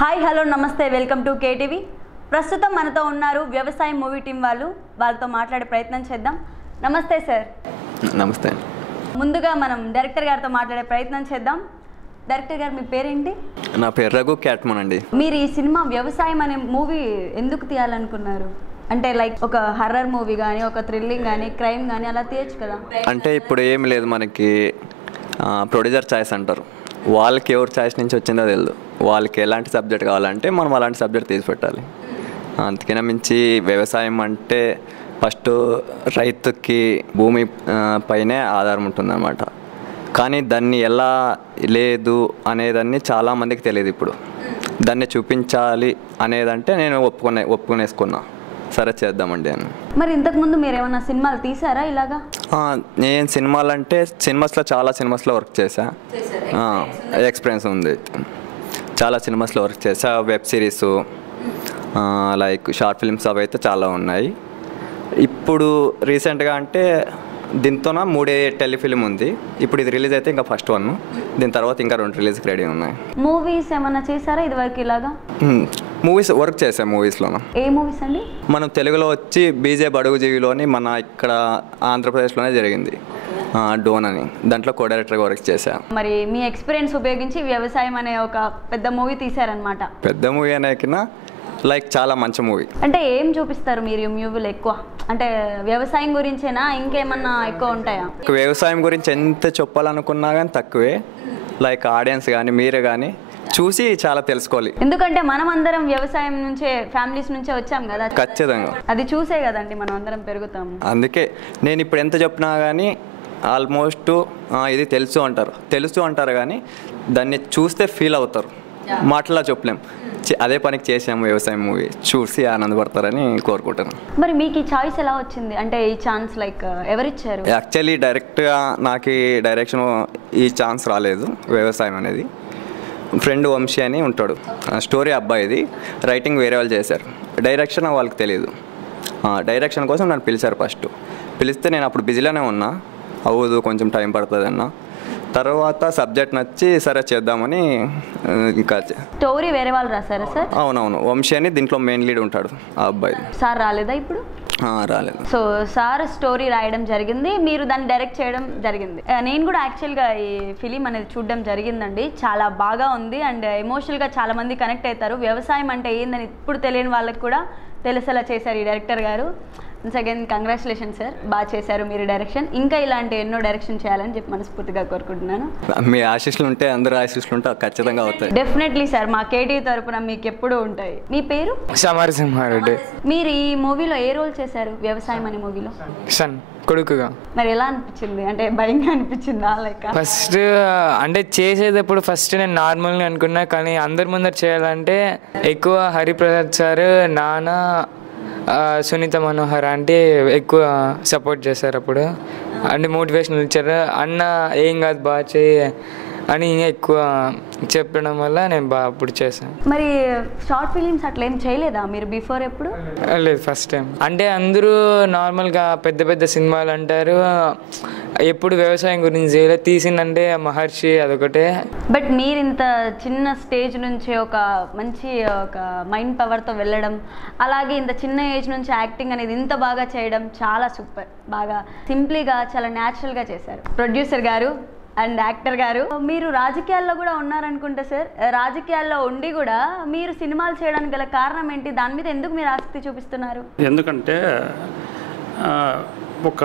Hi hello నమస్తే welcome to KTV. ప్రస్తుతం మనతో ఉన్నారు వ్యవసాయ మూవీ టీం వాళ్ళతో మాట్లాడే ప్రయత్నం చేద్దాం. నమస్తే సార్. నమస్తే. ముందుగా మనం డైరెక్టర్ గారితో మాట్లాడే ప్రయత్నం చేద్దాం. డైరెక్టర్ గారు, మీ పేరేంటి? నా పేరు రఘు క్యాట్మన్ అండి. మీరు ఈ సినిమా వ్యవసాయం అనే మూవీ ఎందుకు తీయాలనుకున్నారు? అంటే లైక్ ఒక హర్రర్ మూవీ కానీ, ఒక థ్రిల్లింగ్ కానీ, క్రైమ్ కానీ అలా తీయచ్చు కదా. అంటే ఇప్పుడు ఏం లేదు, మనకి ప్రొడ్యూసర్ ఛాయిస్ అంటారు. వాళ్ళకి ఎవరు ఛాయిస్ నుంచి వచ్చిందో తెలియదు. వాళ్ళకి ఎలాంటి సబ్జెక్ట్ కావాలంటే మనం అలాంటి సబ్జెక్ట్ తీసి పెట్టాలి. అందుకనే మించి వ్యవసాయం అంటే ఫస్ట్ రైతుకి భూమి పైనే ఆధారం ఉంటుందన్నమాట. కానీ దాన్ని ఎలా లేదు అనేదాన్ని చాలామందికి తెలియదు. ఇప్పుడు దాన్ని చూపించాలి అనేదంటే నేను ఒప్పుకునేసుకున్నా, సరే చేద్దామండి అని. మరి ఇంతకుముందు మీరు ఏమైనా సినిమాలు తీసారా ఇలాగా? నేను సినిమాస్లో చాలా సినిమాస్లో వర్క్ చేశా. ఎక్స్పీరియన్స్ ఉంది, చాలా సినిమాస్లో వర్క్ చేశా. Web series like short films అవి అయితే చాలా ఉన్నాయి. ఇప్పుడు రీసెంట్గా అంటే దీంతోన 3 టెలిఫిల్మ్ ఉంది. ఇప్పుడు ఇది రిలీజ్ అయితే ఇంకా ఫస్ట్ 1, దీని తర్వాత ఇంకా 2 రిలీజ్కి రెడీ ఉన్నాయి. మూవీస్ ఏమైనా చేశారా ఇదివరకు ఇలాగా? మూవీస్ వర్క్ చేసాం. మూవీస్లోనా? ఏ మూవీస్ అండి? మనం తెలుగులో వచ్చి బీజే బడుగు జీవిలోని మన ఇక్కడ ఆంధ్రప్రదేశ్లోనే జరిగింది, డోన్ అని. దాంట్లో కో డైరెక్టర్గా వర్క్ చేశా. మరి మీ ఎక్స్పీరియన్స్ ఉపయోగించి వ్యవసాయం అనే ఒక పెద్ద మూవీ తీశారనమాట. పెద్ద మూవీ అనేకినా లైక్ చాలా మంచి మూవీ. అంటే ఏం చూపిస్తారు మీరు ఈ మూవీలో ఎక్కువ? అంటే వ్యవసాయం గురించేనా, ఇంకేమన్నా ఎక్కువ ఉంటాయా? వ్యవసాయం గురించి ఎంత చెప్పాలనుకున్నా కానీ తక్కువే. లైక్ ఆడియన్స్ కానీ మీరే కానీ చూసి చాలా తెలుసుకోవాలి. ఎందుకంటే మనం అందరం వ్యవసాయం నుంచే, ఫ్యామిలీస్ నుంచే వచ్చాం కదా. ఖచ్చితంగా అది చూసే కదండి మనం అందరం పెరుగుతాము. అందుకే నేను ఇప్పుడు ఎంత చెప్పినా కానీ ఆల్మోస్ట్ ఇది తెలుసు అంటారు కానీ దాన్ని చూస్తే ఫీల్ అవుతారు. మాటలా చెప్పలేం. అదే పనికి చేసాము వ్యవసాయం మూవీ, చూసి ఆనందపడతారని కోరుకుంటాను. మరి మీకు ఈ చాయిస్ ఎలా వచ్చింది? అంటే ఈ ఛాన్స్ లైక్ ఎవరిచ్చారు? యాక్చువల్లీ డైరెక్ట్గా నాకు డైరెక్షన్ ఈ ఛాన్స్ రాలేదు. వ్యవసాయం అనేది ఫ్రెండ్ వంశీ అని ఉంటాడు, స్టోరీ అబ్బాయిది. రైటింగ్ వేరే వాళ్ళు చేశారు, డైరెక్షన్ వాళ్ళకి తెలియదు. డైరెక్షన్ కోసం నన్ను పిలిచారు. ఫస్ట్ పిలిస్తే నేను అప్పుడు బిజీలోనే ఉన్నా, అవ్వదు కొంచెం టైం పడుతుంది అన్న. తర్వాత సబ్జెక్ట్ నచ్చి సరే చేద్దామని. ఇంకా స్టోరీ వేరే వాళ్ళు రాశారా సార్? అవునవును, వంశీ అని దీంట్లో మెయిన్ లీడ్ ఉంటాడు ఆ అబ్బాయి. సార్ రాలేదా ఇప్పుడు? రాలేదు. సో సార్ స్టోరీ రాయడం జరిగింది, మీరు దాన్ని డైరెక్ట్ చేయడం జరిగింది. నేను కూడా యాక్చువల్గా ఈ ఫిలిం అనేది చూడడం జరిగిందండి. చాలా బాగా ఉంది అండ్ ఎమోషనల్గా చాలా మంది కనెక్ట్ అవుతారు. వ్యవసాయం అంటే ఏందని ఇప్పుడు తెలియని వాళ్ళకి కూడా తెలిసేలా చేశారు ఈ డైరెక్టర్ గారు. సెకండ్ కంగ్రాచులేషన్ సార్, బాగా చేశారు మీరు డైరెక్షన్. ఇంకా ఇలాంటి ఎన్నో డైరెక్షన్ చేయాలని చెప్పి మనస్ఫూర్తిగా కోరుకుంటున్నాను. మీ ఆశీస్సులు ఉంటే, అందరూ ఆశీస్సులు ఉంటే ఖచ్చితంగా అవుతాయి. డెఫినెట్లీ సార్, మా కేటీ తరపున మీకు ఎప్పుడూ ఉంటాయి. మీ పేరు? సమరసింహారెడ్డి. మీరు ఈ మూవీలో ఏ రోల్ చేశారు వ్యవసాయం అనే మూవీలో? సన్ కొడుకుగా. మరి ఎలా అనిపించింది? అంటే భయంగా అనిపించిందా? లైక్ ఫస్ట్ అంటే చేసేటప్పుడు ఫస్ట్ నేను నార్మల్గా అనుకున్నా, కానీ అందరి ముందర చేయాలంటే ఎక్కువ హరిప్రసాద్ సార్, నాన్న, సునీత మనోహర్ అంటే ఎక్కువ సపోర్ట్ చేశారు. అప్పుడు అంటే మోటివేషనల్ ఇచ్చారు. అన్న ఏం కాదు బాగా చేయి అని ఎక్కువ చెప్పడం వల్ల నేను అప్పుడు చేశాను. మరి షార్ట్ ఫిలిమ్స్ అట్లా ఏం చేయలేదా మీరు బిఫోర్ ఎప్పుడు? లేదు, ఫస్ట్ టైం. అంటే అందరూ నార్మల్గా పెద్ద పెద్ద సినిమాలు అంటారు, ఎప్పుడు వ్యవసాయం గురించి చేయలేదు. తీసిందంటే మహర్షి అదొకటే. బట్ మీరు ఇంత చిన్న స్టేజ్ నుంచి ఒక మంచి ఒక మైండ్ పవర్తో వెళ్ళడం, అలాగే ఇంత చిన్న ఏజ్ నుంచి యాక్టింగ్ అనేది ఇంత బాగా చేయడం చాలా సూపర్. బాగా సింప్లీగా చాలా న్యాచురల్గా చేశారు ప్రొడ్యూసర్ గారు అండ్ యాక్టర్ గారు. మీరు రాజకీయాల్లో కూడా ఉన్నారనుకుంటా సార్. రాజకీయాల్లో ఉండి కూడా మీరు సినిమాలు చేయడానికి గల కారణం ఏంటి? దాని మీద ఎందుకు మీరు ఆసక్తి చూపిస్తున్నారు? ఎందుకంటే ఒక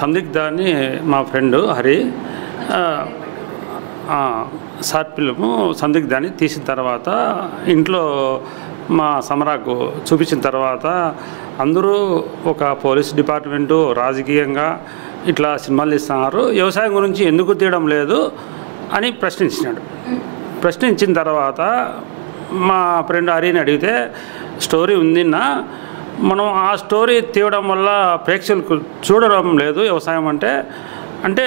సందిగ్ధాన్ని మా ఫ్రెండు హరి షార్ట్ ఫిల్ము సందిగ్ధాన్ని తీసిన తర్వాత ఇంట్లో మా సమరాకు చూపించిన తర్వాత అందరూ ఒక పోలీస్ డిపార్ట్మెంటు, రాజకీయంగా ఇట్లా సినిమాలు తీస్తున్నారు, వ్యవసాయం గురించి ఎందుకు తీయడం లేదు అని ప్రశ్నించినాడు. ప్రశ్నించిన తర్వాత మా ఫ్రెండ్ హరిని అడిగితే స్టోరీ ఉందిన్నా, మనం ఆ స్టోరీ తీయడం వల్ల ప్రేక్షకులకు చూడడం లేదు వ్యవసాయం అంటే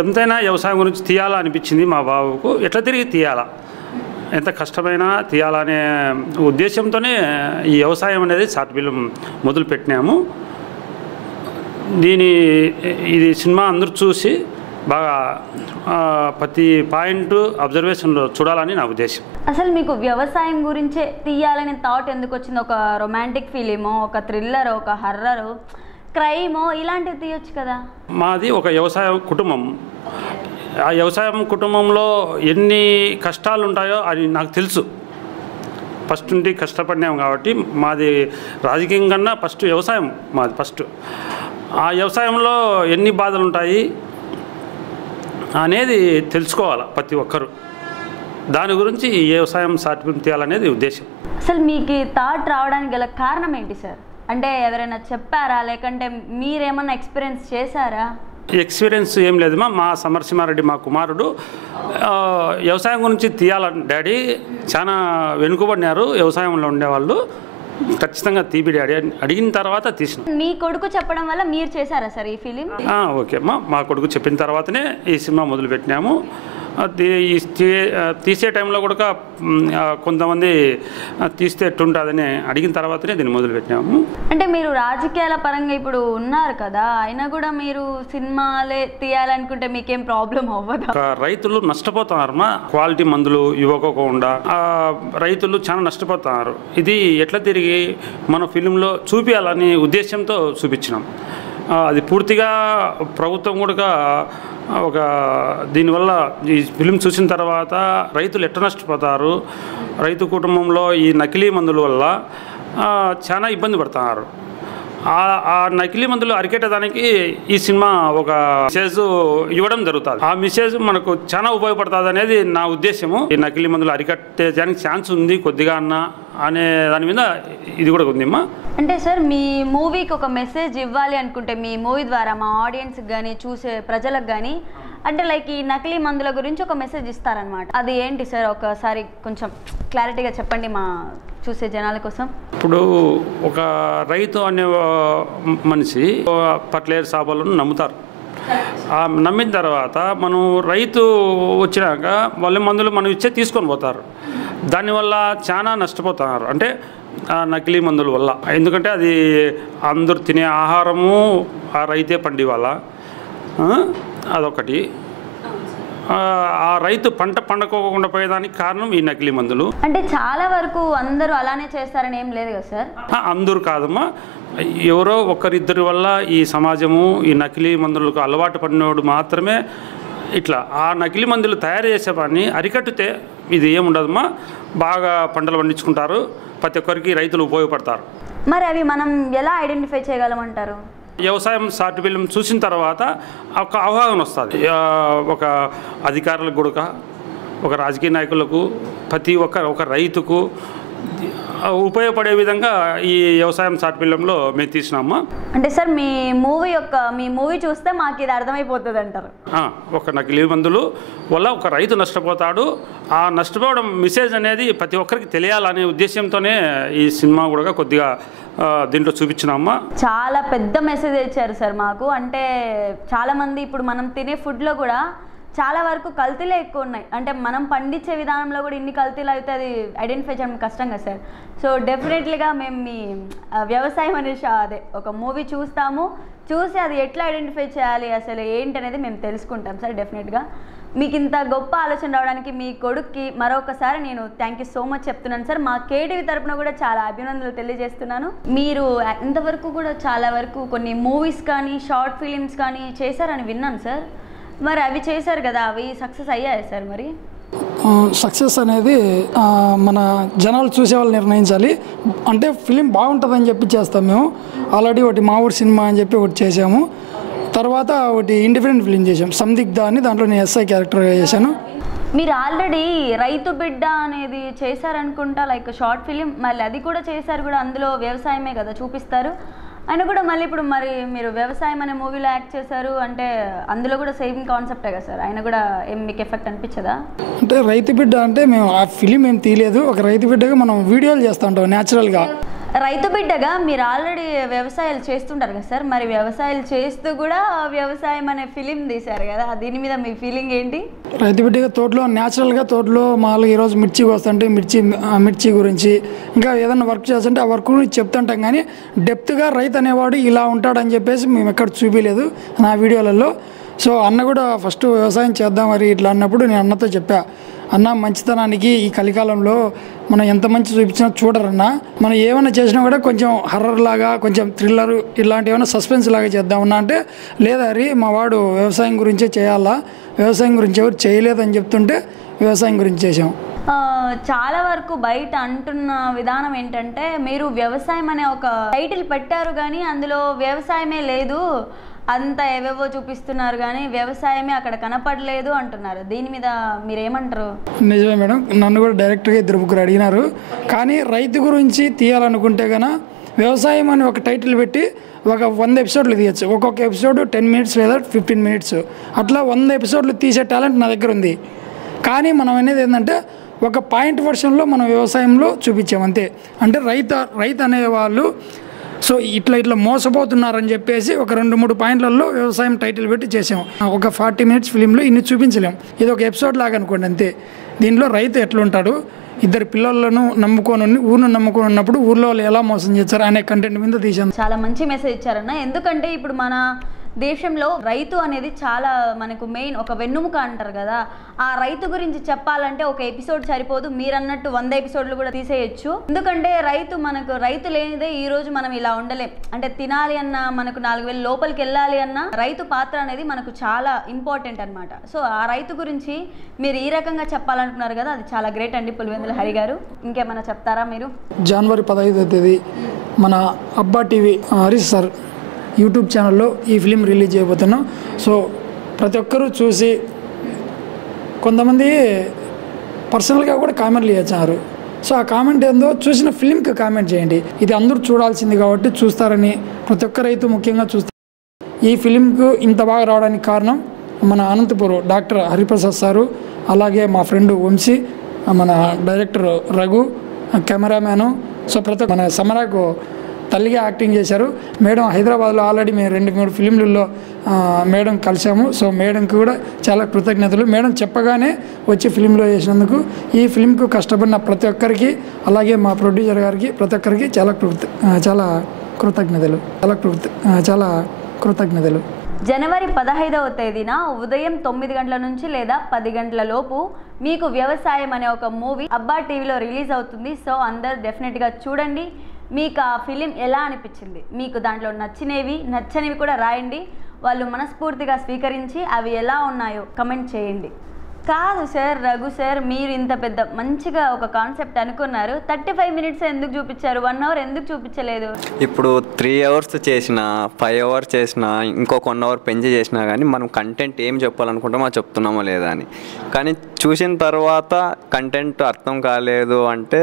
ఎంతైనా వ్యవసాయం గురించి తీయాలా అనిపించింది మా బాబుకు. ఎట్లా తిరిగి తీయాలా, ఎంత కష్టమైనా తీయాలనే ఉద్దేశంతోనే ఈ వ్యవసాయం అనేది షార్ట్ ఫిల్మ్ మొదలుపెట్టినాము. ఇది సినిమా అందరూ చూసి బాగా ప్రతి పాయింట్ అబ్జర్వేషన్లో చూడాలని నా ఉద్దేశం. అసలు మీకు వ్యవసాయం గురించే తీయాలనే థాట్ ఎందుకు వచ్చింది? ఒక రొమాంటిక్ ఫిలిమో, ఒక థ్రిల్లర్, ఒక హర్రరు, క్రైమో ఇలాంటివి తీయొచ్చు కదా. మాది ఒక వ్యవసాయ కుటుంబం. ఆ వ్యవసాయం కుటుంబంలో ఎన్ని కష్టాలు ఉంటాయో అది నాకు తెలుసు. ఫస్ట్ నుండి కష్టపడినాం కాబట్టి మాది రాజకీయం కన్నా ఫస్ట్ వ్యవసాయం మాది ఫస్ట్. ఆ వ్యవసాయంలో ఎన్ని బాధలు ఉంటాయి అనేది తెలుసుకోవాలి ప్రతి ఒక్కరు. దాని గురించి ఈ వ్యవసాయం సర్టిఫికేట్ తీయాలనేది ఉద్దేశం. అసలు మీకు థాట్ రావడానికి గల కారణం ఏంటి సార్? అంటే ఎవరైనా చెప్పారా, లేకంటే మీరేమన్నా ఎక్స్పీరియన్స్ చేశారా? ఎక్స్పీరియన్స్ ఏం లేదు మా సమరసింహారెడ్డి మా కుమారుడు వ్యవసాయం గురించి తీయాలని డాడీ చాలా వెనుకబడినారు వ్యవసాయంలో ఉండేవాళ్ళు, ఖచ్చితంగా తీపి డాడీ అని అడిగిన తర్వాత తీసిన. మీ కొడుకు చెప్పడం వల్ల మీరు చేశారా సార్ ఈ ఫిలిం? ఓకే అమ్మా, మా కొడుకు చెప్పిన తర్వాతనే ఈ సినిమా మొదలుపెట్టినాము. తీసే టైంలో కూడా కొంతమంది తీస్తే ఎట్టుంటుందని అడిగిన తర్వాతనే దీన్ని మొదలుపెట్టినాము. అంటే మీరు రాజకీయాల పరంగా ఇప్పుడు ఉన్నారు కదా, అయినా కూడా మీరు సినిమాలే తీయాలనుకుంటే మీకేం ప్రాబ్లం అవ్వదా? రైతులు నష్టపోతున్నారమ్మా, క్వాలిటీ మందులు ఇవ్వకోకుండా రైతులు చాలా నష్టపోతున్నారు. ఇది ఎట్లా తిరిగి మన ఫిలింలో చూపించాలని ఉద్దేశంతో చూపించినాం. అది పూర్తిగా ప్రభుత్వం కూడా ఒక దీనివల్ల ఈ ఫిలిం చూసిన తర్వాత రైతులు ఎట్లా నష్టపోతారు, రైతు కుటుంబంలో ఈ నకిలీ మందుల వల్ల చాలా ఇబ్బంది పడుతున్నారు. ఆ నకిలీ మందులు అరికెట్టడానికి ఈ సినిమా ఒక మెసేజ్ ఇవ్వడం జరుగుతుంది. ఆ మెసేజ్ మనకు చాలా ఉపయోగపడుతుంది అనేది నా ఉద్దేశము. ఈ నకిలీ మందులు అరికట్టేదానికి ఛాన్స్ ఉంది కొద్దిగా అనే దాని మీద ఇది కూడా ఉందమ్మా. అంటే సార్ మీ మూవీకి ఒక మెసేజ్ ఇవ్వాలి అనుకుంటే మీ మూవీ ద్వారా మా ఆడియన్స్కి కానీ చూసే ప్రజలకు కానీ అంటే లైక్ ఈ నకిలీ మందుల గురించి ఒక మెసేజ్ ఇస్తారనమాట. అది ఏంటి సార్? ఒకసారి కొంచెం క్లారిటీగా చెప్పండి మా చూసే జనాల కోసం. ఇప్పుడు ఒక రైతు అనే మనిషి ఫర్టిలైజర్ షాపులను నమ్ముతారు. నమ్మిన తర్వాత మనం రైతు వచ్చినాక వాళ్ళ మందులు మనం ఇచ్చే తీసుకొని పోతారు. దానివల్ల చాలా నష్టపోతున్నారు. అంటే నకిలీ మందుల వల్ల. ఎందుకంటే అది అందరు తినే ఆహారము ఆ రైతే పండి వల్ల అదొకటి. ఆ రైతు పంట పండుకోకుండా పోయేదానికి కారణం ఈ నకిలీ మందులు. అంటే చాలా వరకు అందరూ అలానే చేస్తారని ఏం లేదు కదా సార్? అందరూ కాదమ్మా, ఎవరో ఒకరిద్దరి వల్ల ఈ సమాజము ఈ నకిలీ మందులకు అలవాటు పడినోడు మాత్రమే ఇట్లా. ఆ నకిలీ మందులు తయారు చేసే పని అరికట్టితే ఇది ఏముండదమ్మా, బాగా పంటలు పండించుకుంటారు, ప్రతి ఒక్కరికి రైతులు ఉపయోగపడతారు. మరి అవి మనం ఎలా ఐడెంటిఫై చేయగలమంటారు? వ్యవసాయం షార్ట్ ఫిల్మ్ చూసిన తర్వాత ఒక అవగాహన వస్తుంది. ఒక అధికారులకు కూడా, ఒక రాజకీయ నాయకులకు, ప్రతి ఒక రైతుకు ఉపయోగపడే విధంగా ఈ వ్యవసాయం షార్ట్ ఫిల్మ్లో మేము తీసినామా. అంటే సార్ మీ మూవీ చూస్తే మాకు ఇది అర్థమైపోతుంది అంటారు. ఒక నకిలీ మందులు వల్ల ఒక రైతు నష్టపోతాడు. ఆ నష్టపోవడం మెసేజ్ అనేది ప్రతి ఒక్కరికి తెలియాలనే ఉద్దేశంతోనే ఈ సినిమా కూడా కొద్దిగా దీంట్లో చూపించినామా. చాలా పెద్ద మెసేజ్ ఇచ్చారు సార్ మాకు. అంటే చాలామంది ఇప్పుడు మనం తినే ఫుడ్లో కూడా చాలా వరకు కల్తీలే ఎక్కువ ఉన్నాయి. అంటే మనం పండించే విధానంలో కూడా ఇన్ని కల్తీలు అయితే అది ఐడెంటిఫై చేయడం కష్టం కదా సార్. సో డెఫినెట్లీగా మేము మీ వ్యవసాయం అనే అదే ఒక మూవీ చూసి అది ఎట్లా ఐడెంటిఫై చేయాలి అసలు ఏంటి అనేది మేము తెలుసుకుంటాం సార్. డెఫినెట్గా మీకు ఇంత గొప్ప ఆలోచన రావడానికి మీ కొడుక్కి మరొకసారి నేను థ్యాంక్ యూ సో మచ్ చెప్తున్నాను సార్. మా కేటీవీ తరపున కూడా చాలా అభినందనలు తెలియజేస్తున్నాను. మీరు ఇంతవరకు కూడా చాలా వరకు కొన్ని మూవీస్ కానీ షార్ట్ ఫిలిమ్స్ కానీ చేశారని విన్నాను సార్. మరి అవి చేశారు కదా, అవి సక్సెస్ అయ్యాయి సార్? మరి సక్సెస్ అనేది మన జనాలు చూసే వాళ్ళు నిర్ణయించాలి. అంటే ఫిలిం బాగుంటుందని చెప్పి చేస్తాం మేము. ఆల్రెడీ ఒకటి మా ఊరి సినిమా అని చెప్పి ఒకటి చేసాము. తర్వాత ఒకటి ఇండిపెండెంట్ ఫిలిం చేసాం సందిగ్ధ అని, దాంట్లో నేను ఎస్ఐ క్యారెక్టర్గా చేశాను. మీరు ఆల్రెడీ రైతు బిడ్డ అనేది చేశారనుకుంటా, లైక్ షార్ట్ ఫిలిం. మళ్ళీ అది కూడా చేశారు కూడా, అందులో వ్యవసాయమే కదా చూపిస్తారు. ఆయన కూడా మళ్ళీ ఇప్పుడు మరి మీరు వ్యవసాయం అనే మూవీలో యాక్ట్ చేశారు అంటే అందులో కూడా సేమ్ కాన్సెప్టే కదా సార్? ఆయన కూడా ఏం మీకు ఎఫెక్ట్ అనిపించదా? అంటే రైతు బిడ్డ అంటే మేము ఆ ఫిలిం ఏం తీయలేదు. ఒక రైతు బిడ్డగా మనం వీడియోలు చేస్తూ ఉంటాం న్యాచురల్గా. రైతు బిడ్డగా మీరు ఆల్రెడీ వ్యవసాయాలు చేస్తుంటారు కదా సార్, మరి వ్యవసాయాలు చేస్తూ కూడా వ్యవసాయం అనే ఫిలిం తీశారు కదా, దీని మీద మీ ఫీలింగ్ ఏంటి? రైతు బిడ్డగా తోటలో న్యాచురల్గా తోటలో మామూలుగా ఈరోజు మిర్చి వస్తుంటే మిర్చి గురించి ఇంకా ఏదైనా వర్క్ చేస్తుంటే ఆ వర్క్ గురించి చెప్తుంటాం. కానీ డెప్త్గా రైతు అనేవాడు ఇలా ఉంటాడని చెప్పేసి మేము ఎక్కడ చూపించలేదు నా వీడియోలలో. సో అన్న కూడా ఫస్ట్ వ్యవసాయం చేద్దాం మరి ఇట్లా అన్నప్పుడు నేను అన్నతో చెప్పా, అన్న మంచితనానికి ఈ కలికాలంలో మనం ఎంత మంచి చూపించినా చూడరన్నా, మనం ఏమైనా చేసినా కూడా కొంచెం హర్రర్ లాగా, కొంచెం థ్రిల్లర్ ఇలాంటి ఏమైనా సస్పెన్స్ లాగా చేద్దామన్నా అంటే, లేదా హరి మా వాడు వ్యవసాయం గురించే చేయాలా, వ్యవసాయం గురించి ఎవరు చేయలేదని చెప్తుంటే వ్యవసాయం గురించి చేసాం. చాలా వరకు బయట అంటున్న విధానం ఏంటంటే, మీరు వ్యవసాయం అనే ఒక టైటిల్ పెట్టారు కానీ అందులో వ్యవసాయమే లేదు, అంతా ఏవేవో చూపిస్తున్నారు కానీ వ్యవసాయమే అక్కడ కనపడలేదు అంటున్నారు. దీని మీద మీరేమంటారు? నిజమే మేడం, నన్ను కూడా డైరెక్ట్గా 2-3 అడిగినారు. కానీ రైతు గురించి తీయాలనుకుంటే కన్నా వ్యవసాయం అని ఒక టైటిల్ పెట్టి ఒక 100 ఎపిసోడ్లు తీయచ్చు. ఒక్కొక్క ఎపిసోడ్ 10 మినిట్స్ లేదా 15 మినిట్స్, అట్లా 100 ఎపిసోడ్లు తీసే టాలెంట్ నా దగ్గర ఉంది. కానీ మనం అనేది ఏంటంటే ఒక పాయింట్ వర్షన్లో మనం వ్యవసాయంలో చూపించాం అంతే. అంటే రైతు అనేవాళ్ళు సో ఇట్లా మోసపోతున్నారని చెప్పేసి ఒక 2-3 పాయింట్లలో వ్యవసాయం టైటిల్ పెట్టి చేసాం. ఒక 40 మినిట్స్ ఫిలింలో ఇన్ని చూపించలేం, ఇది ఒక ఎపిసోడ్ లాగా అనుకోండి అంతే. దీనిలో రైతు ఎట్లుంటాడు, 2 పిల్లలను నమ్ముకొని ఊరిని నమ్ముకొని ఉన్నప్పుడు ఊర్లో వాళ్ళు ఎలా మోసం చేస్తారు అనే కంటెంట్ మీద తీసాం. చాలా మంచి మెసేజ్ ఇచ్చారన్న. ఎందుకంటే ఇప్పుడు మన దేశంలో రైతు అనేది చాలా మనకు మెయిన్, ఒక వెన్నుముక అంటారు కదా. ఆ రైతు గురించి చెప్పాలంటే ఒక ఎపిసోడ్ సరిపోదు, మీరన్నట్టు 100 ఎపిసోడ్లు కూడా తీసేయచ్చు. ఎందుకంటే రైతు లేనిదే ఈ రోజు మనం ఇలా ఉండలేం. అంటే తినాలి అన్నా, మనకు 4000 లోపలికి వెళ్ళాలి అన్నా రైతు పాత్ర అనేది మనకు చాలా ఇంపార్టెంట్ అనమాట. సో ఆ రైతు గురించి మీరు ఈ రకంగా చెప్పాలనుకున్నారు కదా, అది చాలా గ్రేట్ అండి పులివెందుల హరి గారు. ఇంకేమైనా చెప్తారా మీరు? జనవరి 15వ తేదీ మన అబ్బా టీవీ హరీష్ సార్ యూట్యూబ్ ఛానల్లో ఈ ఫిలిం రిలీజ్ చేయబోతున్నాం. సో ప్రతి ఒక్కరూ చూసి, కొంతమంది పర్సనల్గా కూడా కామెంట్లు చేస్తున్నారు. సో ఆ కామెంట్ ఏందో చూసిన ఫిలింకి కామెంట్ చేయండి. ఇది అందరూ చూడాల్సింది కాబట్టి చూస్తారని ప్రతి ఒక్క రైతు ముఖ్యంగా చూస్తారు. ఈ ఫిలింకు ఇంత బాగా రావడానికి కారణం మన అనంతపురం డాక్టర్ హరిప్రసాద్ సారు, అలాగే మా ఫ్రెండ్ వంశీ, మన డైరెక్టర్ రఘు, కెమెరామ్యాను. సో ప్రతి మన సమరాకు తల్లిగా యాక్టింగ్ చేశారు. మేడం హైదరాబాద్లో ఆల్రెడీ మేము 2-3 ఫిలింలలో మేడం కలిసాము. సో మేడంకి కూడా చాలా కృతజ్ఞతలు. మేడం చెప్పగానే వచ్చి ఫిలింలో చేసినందుకు, ఈ ఫిలింకు కష్టపడిన ప్రతి ఒక్కరికి, అలాగే మా ప్రొడ్యూసర్ గారికి ప్రతి ఒక్కరికి చాలా కృతజ్ఞతలు. జనవరి 15వ తేదీన ఉదయం 9 గంటల నుంచి లేదా 10 గంటల లోపు మీకు వ్యవసాయం అనే ఒక మూవీ అబ్బా టీవీలో రిలీజ్ అవుతుంది. సో అందరు డెఫినెట్గా చూడండి. మీకు ఆ ఫిలిం ఎలా అనిపించింది, మీకు దాంట్లో నచ్చనివి కూడా రాయండి. వాళ్ళు మనస్ఫూర్తిగా స్వీకరించి అవి ఎలా ఉన్నాయో కమెంట్ చేయండి. కాదు సార్, రఘు సార్, మీరు ఇంత పెద్ద మంచిగా ఒక కాన్సెప్ట్ అనుకున్నారు, 35 మినిట్స్ ఎందుకు చూపించారు, 1 అవర్ ఎందుకు చూపించలేదు? ఇప్పుడు 3 అవర్స్ చేసిన, 5 అవర్స్ చేసిన, ఇంకొక 1 అవర్ పెంచి చేసినా కానీ మనం కంటెంట్ ఏం చెప్పాలనుకుంటామో చెప్తున్నామో లేదా అని. కానీ చూసిన తర్వాత కంటెంట్ అర్థం కాలేదు అంటే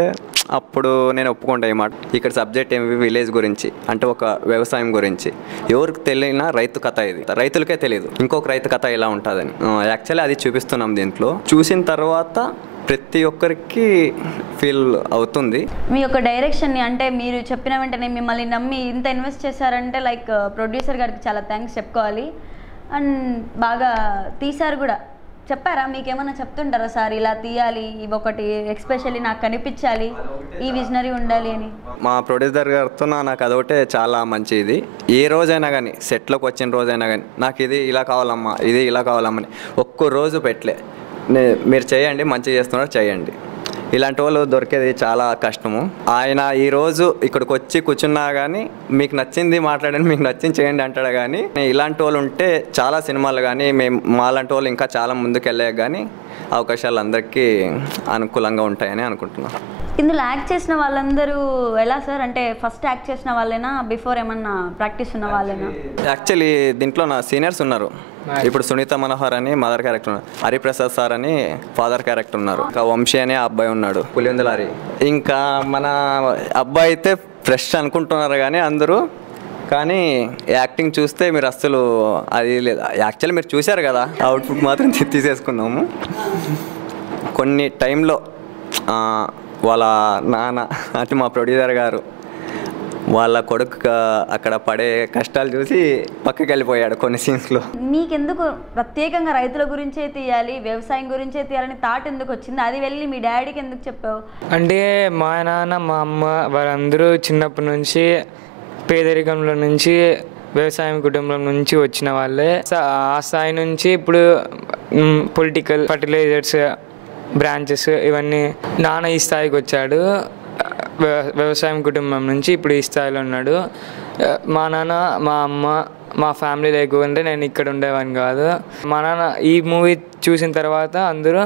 అప్పుడు నేను ఒప్పుకుంటా ఈ మాట. ఇక్కడ సబ్జెక్ట్ ఏమి విలేజ్ గురించి, అంటే ఒక వ్యవసాయం గురించి. ఎవరికి తెలియనా రైతు కథ ఇది, రైతులకే తెలియదు ఇంకొక రైతు కథ ఎలా ఉంటుందని. యాక్చువల్లీ అది చూపిస్తున్నాం దీంట్లో. చూసిన తర్వాత ప్రతి ఒక్కరికి ఫీల్ అవుతుంది. మీ యొక్క డైరెక్షన్ని, అంటే మీరు చెప్పిన వెంటనే మిమ్మల్ని నమ్మి ఇంత ఇన్వెస్ట్ చేశారంటే లైక్ ప్రొడ్యూసర్ గారికి చాలా థ్యాంక్స్ చెప్పుకోవాలి. అండ్ బాగా తీశారు కూడా. చెప్పారా, మీకేమన్నా చెప్తుంటారా సార్ ఇలా తీయాలి, ఇవి ఒకటి ఎక్స్పెషల్లీ నాకు కనిపించాలి, ఈ విజనరీ ఉండాలి అని? మా ప్రొడ్యూసర్ గారితో నాకు అదొకటే చాలా మంచిది. ఏ రోజైనా కానీ సెట్లోకి వచ్చిన రోజైనా కానీ నాకు ఇది ఇలా కావాలమ్మా, ఇది ఇలా కావాలమ్మని ఒక్క రోజు పెట్టలే. మీరు చేయండి, మంచిగా చేస్తున్నారు చేయండి. ఇలాంటి వాళ్ళు దొరికేది చాలా కష్టము. ఆయన ఈరోజు ఇక్కడికి వచ్చి కూర్చున్నా కానీ మీకు నచ్చింది మాట్లాడండి, మీకు నచ్చింది చేయండి అంటాడు. కానీ ఇలాంటి వాళ్ళు ఉంటే చాలా సినిమాలు కానీ మేము మాలాంటి వాళ్ళు ఇంకా చాలా ముందుకు వెళ్ళే కానీ అవకాశాలు అందరికీ అనుకూలంగా ఉంటాయని అనుకుంటున్నాను. ఇందులో యాక్ట్ చేసిన వాళ్ళందరూ ఎలా సార్, అంటే ఫస్ట్ యాక్ట్ చేసిన వాళ్ళేనా, బిఫోర్ ఏమన్నా ప్రాక్టీస్ ఉన్న వాళ్ళేనా? యాక్చువల్లీ దీంట్లో నా సీనియర్స్ ఉన్నారు. ఇప్పుడు సునీత మనోహర్ అని మదర్ క్యారెక్టర్ ఉన్నారు, హరిప్రసాద్ సార్ అని ఫాదర్ క్యారెక్టర్ ఉన్నారు, ఇంకా వంశీ అనే అబ్బాయి ఉన్నాడు, పులివెందుల హరి. ఇంకా మన అబ్బాయి అయితే ఫ్రెష్ అనుకుంటున్నారు కానీ అందరూ. కానీ యాక్టింగ్ చూస్తే మీరు అస్సలు అది లేదు. యాక్చువల్లీ మీరు చూశారు కదా, అవుట్పుట్ మాత్రం తీసేసుకున్నాము. కొన్ని టైంలో వాళ్ళ నాన్న అంటే మా ప్రొడ్యూసర్ గారు వాళ్ళ కొడుకు అక్కడ పడే కష్టాలు చూసి పక్కకి వెళ్ళిపోయాడు కొన్ని సీన్స్లో. మీకెందుకు ప్రత్యేకంగా రైతుల గురించే తీయాలి, వ్యవసాయం గురించే తీయాలని థాట్ ఎందుకు వచ్చింది? అది వెళ్ళి మీ డాడీకి ఎందుకు చెప్పావు? అంటే మా నాన్న, మా అమ్మ వాళ్ళందరూ చిన్నప్పటి నుంచి పేదరికంలో నుంచి వ్యవసాయం కుటుంబం నుంచి వచ్చిన వాళ్ళే. ఆ స్థాయి నుంచి ఇప్పుడు పొలిటికల్ ఫర్టిలైజర్స్ బ్రాంచెస్ ఇవన్నీ నాన్న ఈ స్థాయికి వచ్చాడు. వ్యవసాయం కుటుంబం నుంచి ఇప్పుడు ఈ స్థాయిలో ఉన్నాడు. మా నాన్న మా అమ్మ మా ఫ్యామిలీ లేకుంటే నేను ఇక్కడ ఉండేవాడిని కాదు. మా నాన్న ఈ మూవీ చూసిన తర్వాత అందరూ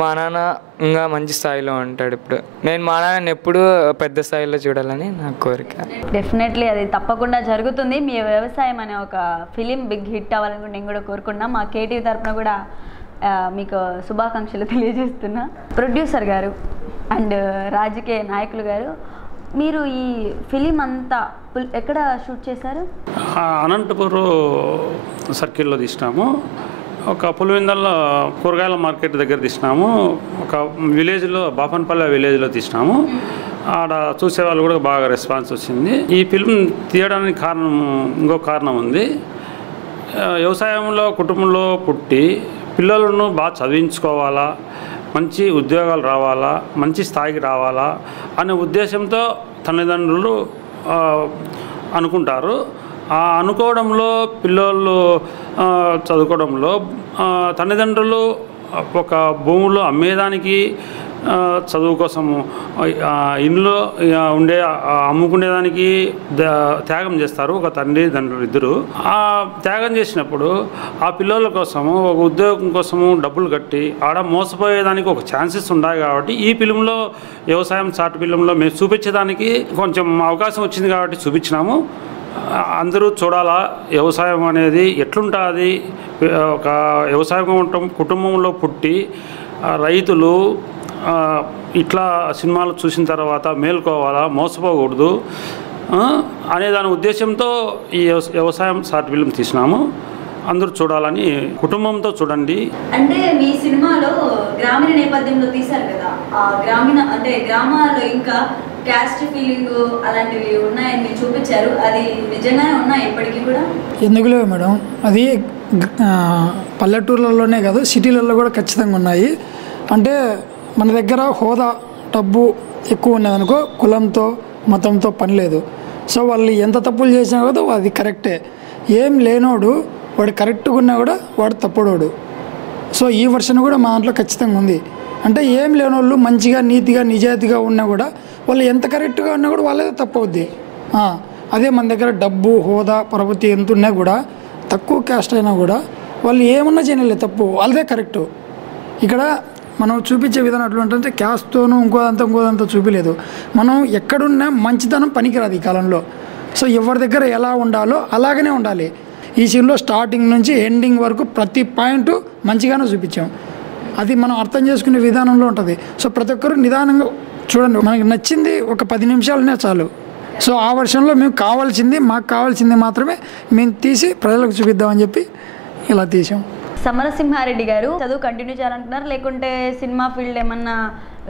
మా నాన్న ఇంకా మంచి స్థాయిలో ఉంటాడు. ఇప్పుడు నేను మా నాన్నని ఎప్పుడు పెద్ద స్థాయిలో చూడాలని నా కోరిక. డెఫినెట్లీ అది తప్పకుండా జరుగుతుంది. మీ వ్యవసాయం అనే ఒక ఫిలిం బిగ్ హిట్ అవ్వాలని నేను కూడా కోరుకున్నా. మా కేటీవీ తరఫున కూడా మీకు శుభాకాంక్షలు తెలియజేస్తున్నా. ప్రొడ్యూసర్ గారు అండ్ రాజకీయ నాయకులు గారు, మీరు ఈ ఫిలిం అంతా ఎక్కడ షూట్ చేశారు? అనంతపూర్ సర్కిల్లో తీసినాము. ఒక పులివెందల్లో కూరగాయల మార్కెట్ దగ్గర తీసినాము. ఒక విలేజ్లో బాపన్పల్లె విలేజ్లో తీసినాము. ఆడ చూసేవాళ్ళు కూడా బాగా రెస్పాన్స్ వచ్చింది. ఈ ఫిల్మ్ తీయడానికి ఇంకో కారణం ఉంది. వ్యవసాయంలో కుటుంబంలో పుట్టి పిల్లలను బాగా చదివించుకోవాలా, మంచి ఉద్యోగాలు రావాలా, మంచి స్థాయికి రావాలా అనే ఉద్దేశంతో తల్లిదండ్రులు అనుకుంటారు. ఆ అనుకోవడంలో పిల్లలు చదువుకోవడంలో తల్లిదండ్రులు ఒక భూములు అమ్మేదానికి చదువు కోసము ఇంట్లో అమ్ముకునేదానికి త్యాగం చేస్తారు ఒక తండ్రులు ఇద్దరు. ఆ త్యాగం చేసినప్పుడు ఆ పిల్లల కోసము ఒక ఉద్యోగం కోసము డబ్బులు కట్టి ఆడ మోసపోయేదానికి ఒక ఛాన్సెస్ ఉన్నాయి. కాబట్టి ఈ ఫిలింలో వ్యవసాయం షార్ట్ ఫిలింలో మేము చూపించేదానికి కొంచెం అవకాశం వచ్చింది కాబట్టి చూపించినాము. అందరూ చూడాలా వ్యవసాయం అనేది ఎట్లుంటుంది. ఒక వ్యవసాయ కుటుంబంలో పుట్టి రైతులు ఇట్లా సినిమాలు చూసిన తర్వాత మేల్కోవాలా, మోసపోకూడదు అనే దాని ఉద్దేశంతో ఈ వ్యవసాయం షార్ట్ ఫిల్మ్ తీసినాము. అందరూ చూడాలని, కుటుంబంతో చూడండి. అంటే మీ సినిమాలో గ్రామీణ నేపథ్యంలో తీశారు కదా, ఆ గ్రామాల్లో ఇంకా క్యాస్ట్ ఫీలింగ్ అలాంటివి ఉన్నాయని మీరు చూపించారు. అది నిజంగానే ఉన్నాయి ఇప్పటికీ కూడా? ఎందుకు లేవు మేడం, అది పల్లెటూర్లలోనే కాదు సిటీలలో కూడా ఖచ్చితంగా ఉన్నాయి. అంటే మన దగ్గర హోదా డబ్బు ఎక్కువ ఉన్నదనుకో కులంతో మతంతో పని లేదు. సో వాళ్ళు ఎంత తప్పులు చేసినా కూడా అది కరెక్టే. ఏం లేనోడు వాడు కరెక్ట్గా ఉన్నా కూడా వాడు తప్పుడోడు. సో ఈ వర్షన్ కూడా మా దాంట్లో ఖచ్చితంగా ఉంది. అంటే ఏం లేనోళ్ళు మంచిగా నీతిగా నిజాయితీగా ఉన్నా కూడా వాళ్ళు ఎంత కరెక్ట్గా ఉన్నా కూడా వాళ్ళే తప్పవుద్ది. అదే మన దగ్గర డబ్బు హోదా పరపతి ఎంత ఉన్నా కూడా తక్కువ క్యాస్ట్ అయినా కూడా వాళ్ళు ఏమన్నా చేయలేదు తప్పు, వాళ్ళదే కరెక్టు. ఇక్కడ మనం చూపించే విధానం ఎట్లుంటుందంటే క్యాస్ట్తోనూ ఇంకోదంతా చూపించలేదు. మనం ఎక్కడున్నా మంచితనం పనికిరాదు ఈ కాలంలో. సో ఎవరి దగ్గర ఎలా ఉండాలో అలాగనే ఉండాలి. ఈ సీన్లో స్టార్టింగ్ నుంచి ఎండింగ్ వరకు ప్రతి పాయింట్ మంచిగానే చూపించాం. అది మనం అర్థం చేసుకునే విధానంలో ఉంటుంది. సో ప్రతి ఒక్కరు నిదానంగా చూడండి, మనకి నచ్చింది ఒక 10 నిమిషాలనే చాలు. సో ఆ వర్షంలో మాకు కావాల్సింది మాత్రమే మేము తీసి ప్రజలకు చూపిద్దామని చెప్పి ఇలా తీసాం. సమరసింహారెడ్డి గారు చదువు కంటిన్యూ చేయాలంటున్నారు, లేకుంటే సినిమా ఫీల్డ్ ఏమన్నా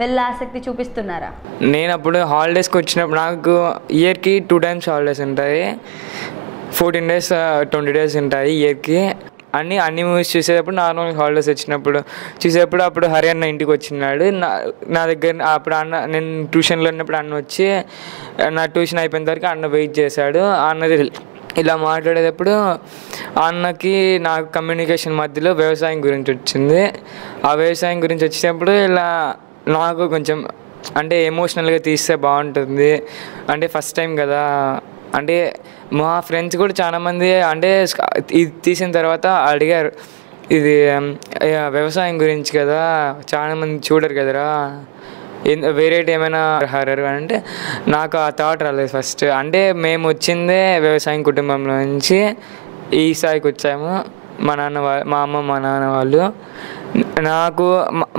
వెళ్ళే ఆసక్తి చూపిస్తున్నారా? నేను అప్పుడు హాలిడేస్కి వచ్చినప్పుడు నాకు ఇయర్కి 2 times హాలిడేస్ ఉంటాయి. 14 days 20 days ఉంటాయి ఇయర్కి. అన్ని మూవీస్ చూసేటప్పుడు నార్మల్ హాలిడేస్ వచ్చినప్పుడు అప్పుడు హరి అన్న ఇంటికి వచ్చినాడు. నా దగ్గర అప్పుడు నేను ట్యూషన్లో ఉన్నప్పుడు అన్న వచ్చి నా ట్యూషన్ అయిపోయిన తర్వాత అన్న వెయిట్ చేశాడు. అన్నది ఇలా మాట్లాడేటప్పుడు అన్నకి నాకు కమ్యూనికేషన్ మధ్యలో వ్యవసాయం గురించి వచ్చింది. ఆ వ్యవసాయం గురించి వచ్చినప్పుడు ఇలా నాకు కొంచెం అంటే ఎమోషనల్గా తీస్తే బాగుంటుంది, అంటే ఫస్ట్ టైం కదా. అంటే మా ఫ్రెండ్స్ కూడా చాలామంది అంటే ఇది తీసిన తర్వాత అడిగారు, ఇది వ్యవసాయం గురించి కదా చాలామంది చూడరు కదరా, వేరేటి ఏమైనా హర్రర్ అంటే నాకు ఆ థాట్ రాలేదు ఫస్ట్. అంటే మేము వచ్చిందే వ్యవసాయం కుటుంబంలో నుంచి ఈ స్థాయికి వచ్చాము. మా అమ్మ మా నాన్న వాళ్ళు. నాకు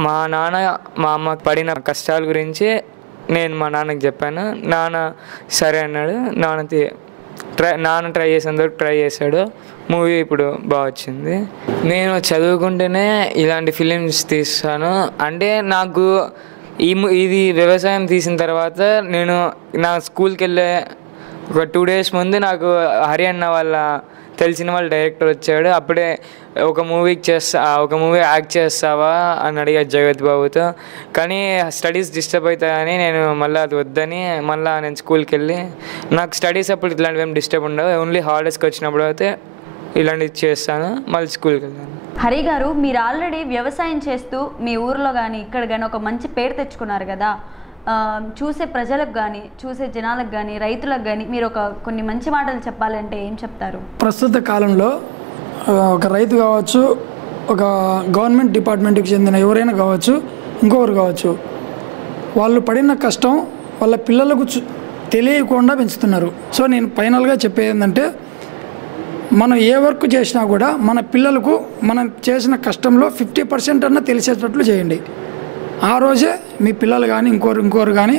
మా నాన్న మా అమ్మ పడిన కష్టాల గురించి నేను మా నాన్నకి చెప్పాను. నాన్న సరే అన్నాడు. నాన్న ట్రై చేసేందుకు ట్రై చేశాడు. మూవీ ఇప్పుడు బాగా వచ్చింది. నేను చదువుకుంటేనే ఇలాంటి ఫిలిమ్స్ తీస్తాను. అంటే నాకు ఇది వ్యవసాయం తీసిన తర్వాత నేను నా స్కూల్కి వెళ్ళే ఒక 2 days ముందు నాకు హరి అన్న వాళ్ళ తెలిసిన వాళ్ళ డైరెక్టర్ వచ్చాడు. అప్పుడే ఒక మూవీ యాక్ట్ చేస్తావా అని అడిగాడు జగత్ బాబుతో. కానీ స్టడీస్ డిస్టర్బ్ అవుతాయని నేను మళ్ళీ అది వద్దని మళ్ళీ నేను స్కూల్కి వెళ్ళి, నాకు స్టడీస్ అప్పుడు ఇట్లాంటివి ఏం డిస్టర్బ్ ఉండవు, ఓన్లీ హాలిడేస్కి వచ్చినప్పుడు అయితే ఇలాంటివి చేస్తాను, మళ్ళీ స్కూల్కి వెళ్తాను. హరి గారు, మీరు ఆల్రెడీ వ్యవసాయం చేస్తూ మీ ఊర్లో కానీ ఇక్కడ కానీ ఒక మంచి పేరు తెచ్చుకున్నారు కదా. చూసే ప్రజలకు కానీ, చూసే జనాలకు కానీ, రైతులకు కానీ మీరు కొన్ని మంచి మాటలు చెప్పాలంటే ఏం చెప్తారు? ప్రస్తుత కాలంలో ఒక రైతు కావచ్చు, ఒక గవర్నమెంట్ డిపార్ట్మెంట్కి చెందిన ఎవరైనా కావచ్చు, ఇంకొకరు కావచ్చు, వాళ్ళు పడిన కష్టం వాళ్ళ పిల్లలకు తెలియకుండా పెంచుతున్నారు. సో నేను ఫైనల్గా చెప్పేది ఏంటంటే, మనం ఏ వర్క్ చేసినా కూడా మన పిల్లలకు మనం చేసిన కష్టంలో 50% అన్నా తెలిసేటట్లు చేయండి. ఆ రోజే మీ పిల్లలు కానీ ఇంకోరు కానీ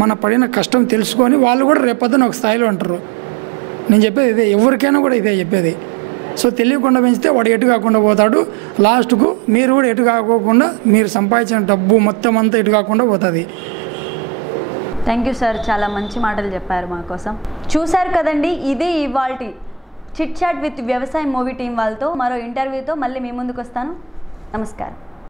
మన పడిన కష్టం తెలుసుకొని వాళ్ళు కూడా రేపొద్దున ఒక స్థాయిలో ఉంటారు. నేను చెప్పేది ఇదే, ఎవరికైనా కూడా ఇదే చెప్పేది. సో తెలియకుండా పెంచితే వాడు ఎటు కాకుండా పోతాడు, లాస్ట్కు మీరు కూడా ఎటు కాకోకుండా మీరు సంపాదించిన డబ్బు మొత్తం అంతా ఎటు కాకుండా పోతుంది. థ్యాంక్ యూ సార్, చాలా మంచి మాటలు చెప్పారు మా కోసం. చూశారు కదండి, ఇది ఇవాల్టి చిట్ చాట్ విత్ వ్యవసాయ మూవీ టీం వాళ్ళతో. మరో ఇంటర్వ్యూతో మళ్ళీ మీ ముందుకు వస్తాను. నమస్కారం.